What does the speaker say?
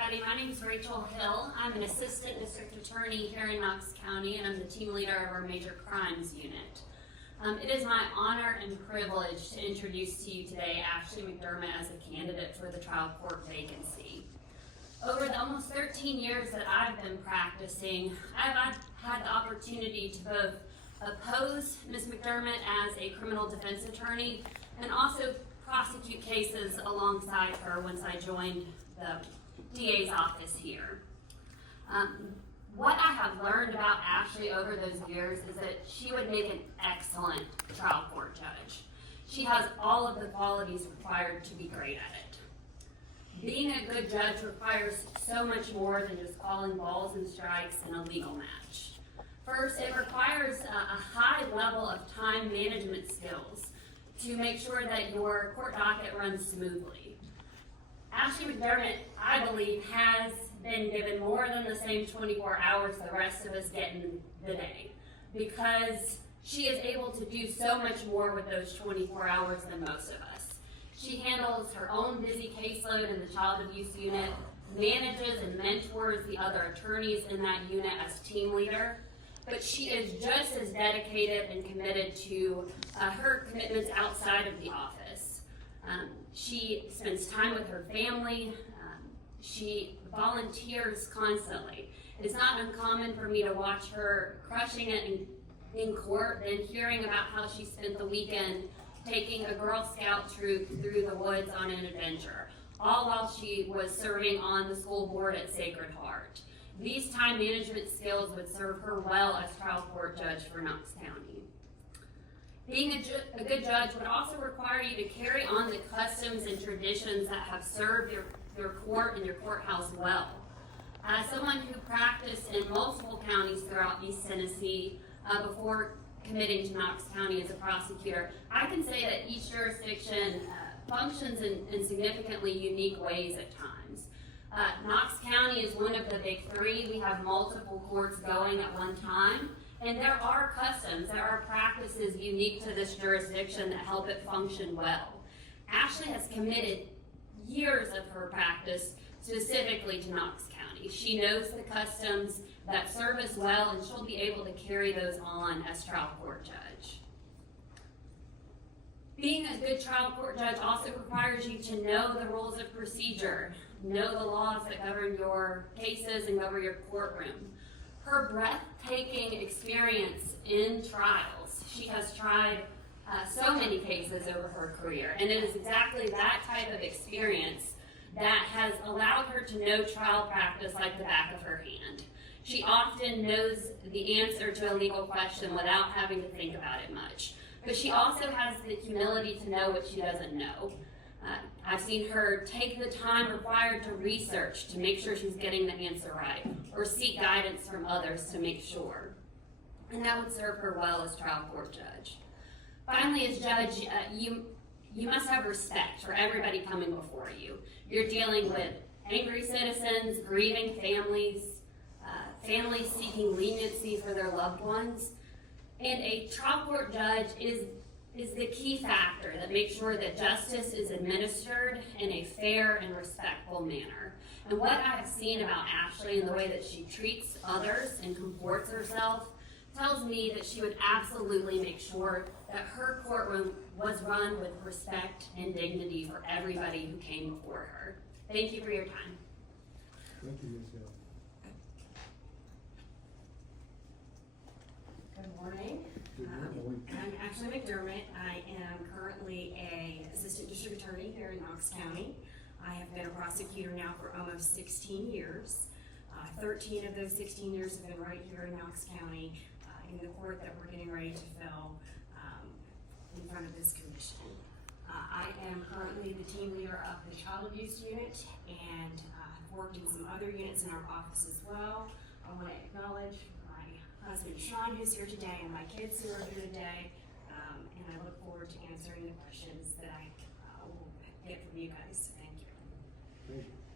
everybody. My name is Rachel Hill. I'm an assistant district attorney here in Knox County, and I'm the team leader of our major crimes unit. It is my honor and privilege to introduce to you today Ashley McDermott as a candidate for the trial court vacancy. Over the almost 13 years that I've been practicing, I've had the opportunity to both oppose Ms. McDermott as a criminal defense attorney and also prosecute cases alongside her once I joined the DA's office here. What I have learned about Ashley over those years is that she would make an excellent trial court judge. She has all of the qualities required to be great at it. Being a good judge requires so much more than just calling balls and strikes in a legal match. First, it requires a high level of time management skills to make sure that your court docket runs smoothly. Ashley McDermott, I believe, has been given more than the same 24 hours the rest of us get in the day, because she is able to do so much more with those 24 hours than most of us. She handles her own busy caseload in the child abuse unit, manages and mentors the other attorneys in that unit as team leader, but she is just as dedicated and committed to her commitments outside of the office. She spends time with her family. She volunteers constantly. It's not uncommon for me to watch her crushing it in court and hearing about how she spent the weekend taking a Girl Scout troop through the woods on an adventure, all while she was serving on the school board at Sacred Heart. These time management skills would serve her well as trial court judge for Knox County. Being a good judge would also require you to carry on the customs and traditions that have served your court and your courthouse well. As someone who practiced in multiple counties throughout East Tennessee before committing to Knox County as a prosecutor, I can say that each jurisdiction functions in significantly unique ways at times. Knox County is one of the big three. We have multiple courts going at one time. And there are customs, there are practices unique to this jurisdiction that help it function well. Ashley has committed years of her practice specifically to Knox County. She knows the customs that serve us well, and she'll be able to carry those on as trial court judge. Being a good trial court judge also requires you to know the rules of procedure, know the laws that govern your cases and govern your courtroom. Her breathtaking experience in trials, she has tried so many cases over her career, and it is exactly that type of experience that has allowed her to know trial practice like the back of her hand. She often knows the answer to a legal question without having to think about it much, but she also has the humility to know what she doesn't know. I've seen her take the time required to research to make sure she's getting the answer right, or seek guidance from others to make sure. And that would serve her well as trial court judge. Finally, as judge, you must have respect for everybody coming before you. You're dealing with angry citizens, grieving families, families seeking leniency for their loved ones. And a trial court judge is the key factor that makes sure that justice is administered in a fair and respectful manner. And what I have seen about Ashley and the way that she treats others and comports herself tells me that she would absolutely make sure that her courtroom was run with respect and dignity for everybody who came before her. Thank you for your time. Thank you, Ms. Hill. Good morning. I'm Ashley McDermott. I am currently an assistant district attorney here in Knox County. I have been a prosecutor now for almost 16 years. 13 of those 16 years have been right here in Knox County in the court that we're getting ready to fill in front of this commission. I am currently the team leader of the child abuse unit and have worked in some other units in our office as well. I want to acknowledge my husband Sean, who's here today, and my kids who are here today, and I look forward to answering the questions that I will get from you guys. Thank you. Thank you.